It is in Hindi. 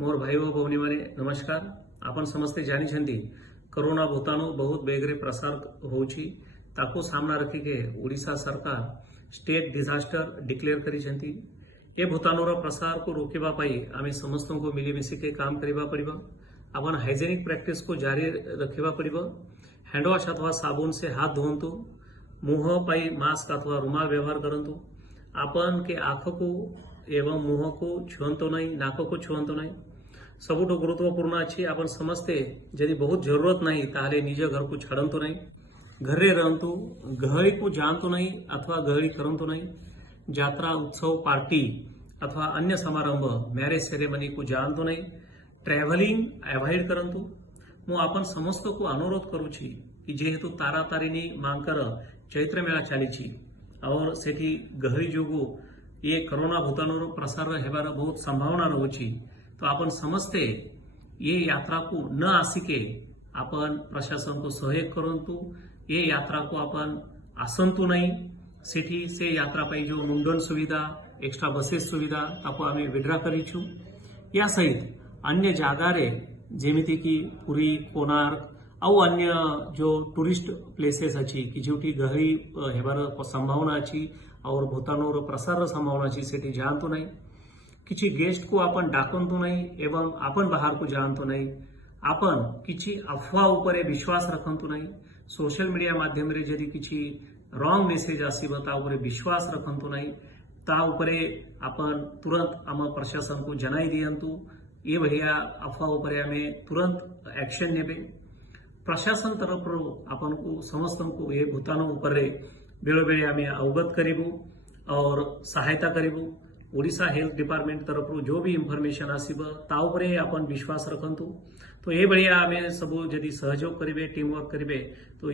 मोर भाई और भौनी माने नमस्कार। आपण समस्ते जानी कोरोना भूताणु बहुत बेगरे प्रसार होउछि ताको सामना रखिके ओडिशा सरकार स्टेट डिजास्टर डिक्लेयर करिसेंती। ए भूताणुर प्रसार को रोकवा पाई आमे समस्त को मिलिमिशिके काम करबा पड़िबो। आपण हाइजेनिक प्रैक्टिस को जारी रखिबा पड़िबो। हैंड वॉश अथवा साबुन से हाथ धोंतु। मुंह पाई मास्क अथवा रुमाल व्यवहार करंतु। आपण के आँख को एवं मुंह को छुअंतु नहीं, नाक को छुअंतु नहीं। सबुठ गुरुत्वपूर्ण अच्छी आपण समस्ते यदि बहुत जरूरत नहीं ताहले निज घर को छाड़ंतु नहीं। घरे रहंतु, गहळी को जानतु नहीं अथवा गहळी करंतु नहीं। यात्रा, उत्सव, पार्टी अथवा अन्य समारंभ, मैरेज सेरेमनी को जानतु नहीं। ट्रेवलिंग अवॉइड करंतु। मु आपण समस्त को अनुरोध करूची कि जेहेतु तारातारिणी मांकर चैत्र मेला चली और सेठी गहळी जोगु ये कोरोना भूताणु प्रसार हेबार बहुत संभावना रहुछि। तो आपण समस्ते ये यात्रा को न आसिके आपण प्रशासन को सहयोग करंतु। ये यात्रा को आपण आसंतु नहीं। सेठी से यात्रा पाई जो मुंडन सुविधा, एक्स्ट्रा बसेस सुविधा ताको आमे विड्रा करिछु। या सहित अन्य जागारे जेमिति कि पुरी, कोणार्क आउ अन्य जो टूरिस्ट प्लेसेस अच्छी कि जोटी गहरी हेबार संभावना अच्छी और भूताणुर प्रसार संभावना अच्छी सेठी जानतु नहीं। किछि गेस्ट को आपण डाकंतु नहीं एवं आपण बाहर को जानतु नहीं। आपण किछि अफवाह उपरे विश्वास रखंतु नहीं। सोशल मीडिया माध्यम रे यदि किछि रॉन्ग मेसेज आसीबो ता उपरे विश्वास रखंतु नहीं। ता उपरे आपण तुरंत आम प्रशासन को जनाई दियंतु। ये भैया अफवाह उपरे आमे तुरंत एक्शन नेबे। प्रशासन तरफ आपण को समस्त को ये भूताणु उपरे बेले बेले आमे अवगत करिबु और सहायता करिबु। ओडिशा हेल्थ डिपार्टमेंट तरफ जो भी इंफॉर्मेशन आसीबो ता उपरे आपण विश्वास रखंतु। तो ये भैया आमे सब यदि सहयोग करिबे, टीम वर्क करिबे तो